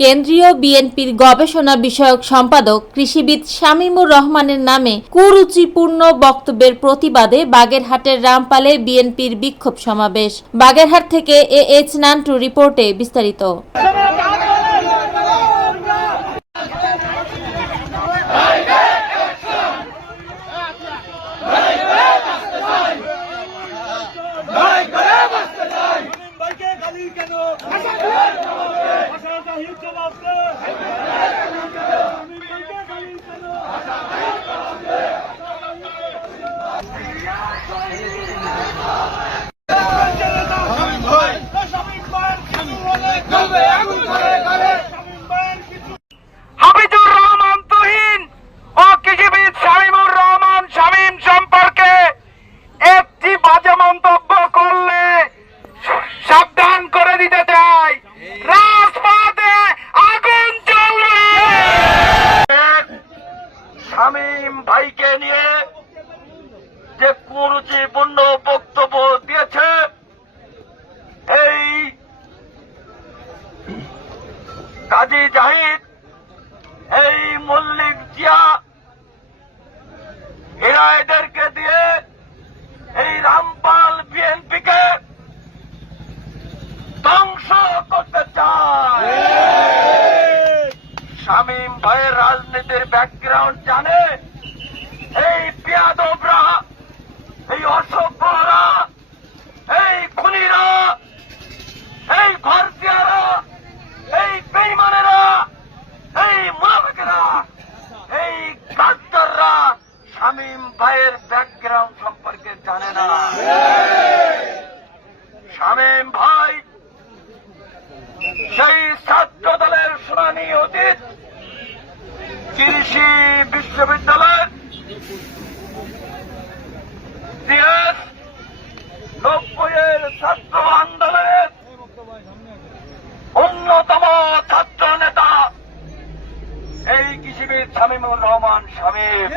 কেন্দ্রীয় বিএনপির গবেষণা বিষয়ক সম্পাদক কৃষিবিদ শামীমুর রহমানের নামে কুরুচিপূর্ণ বক্তব্যের প্রতিবাদে বাগেরহাটের রামপালে বিএনপির বিক্ষোভ সমাবেশ। বাগেরহাট থেকে এএইচ নান্টু রিপোর্টে বিস্তারিত। হাফিজুর রহমান তুহিন ও কৃষিবিদ শামীমুর রহমান শামীম সম্পর্কে একটি বাজে মন্তব্য করলে সাবধান করে দিতে চাই, রাজপথে আগুন জ্বলবে। শামীম ভাইকে নিয়ে যে কুরুচিপূর্ণ বক্তব্য দিয়েছে, এই কাজী জাহিদ, এই মল্লিক জিয়া, এরা এদেরকে দিয়ে এই রামপাল বিএনপিকে ধ্বংস করতে চায়। শামীম ভাইয়ের রাজনীতির ব্যাকগ্রাউন্ড জানে। এই পেয়াদবরা, এই অসভ্যরা, এই খুনিরা, এই ঘরদিয়ারা, এই বেঈমানেরা, এই মুনাফিকেরা, এই গাদ্দাররা শামীম ভাইয়ের ব্যাকগ্রাউন্ড সম্পর্কে জানে না। শামীম ভাই সেই ছাত্র দলের শুনানি অতীত কৃষি বিশ্ববিদ্যালয়ের ইতিহাস 90-এর ছাত্র আন্দোলনের অন্যতম ছাত্র নেতা এই কৃষিবিদ শামীমুর রহমান শামীম।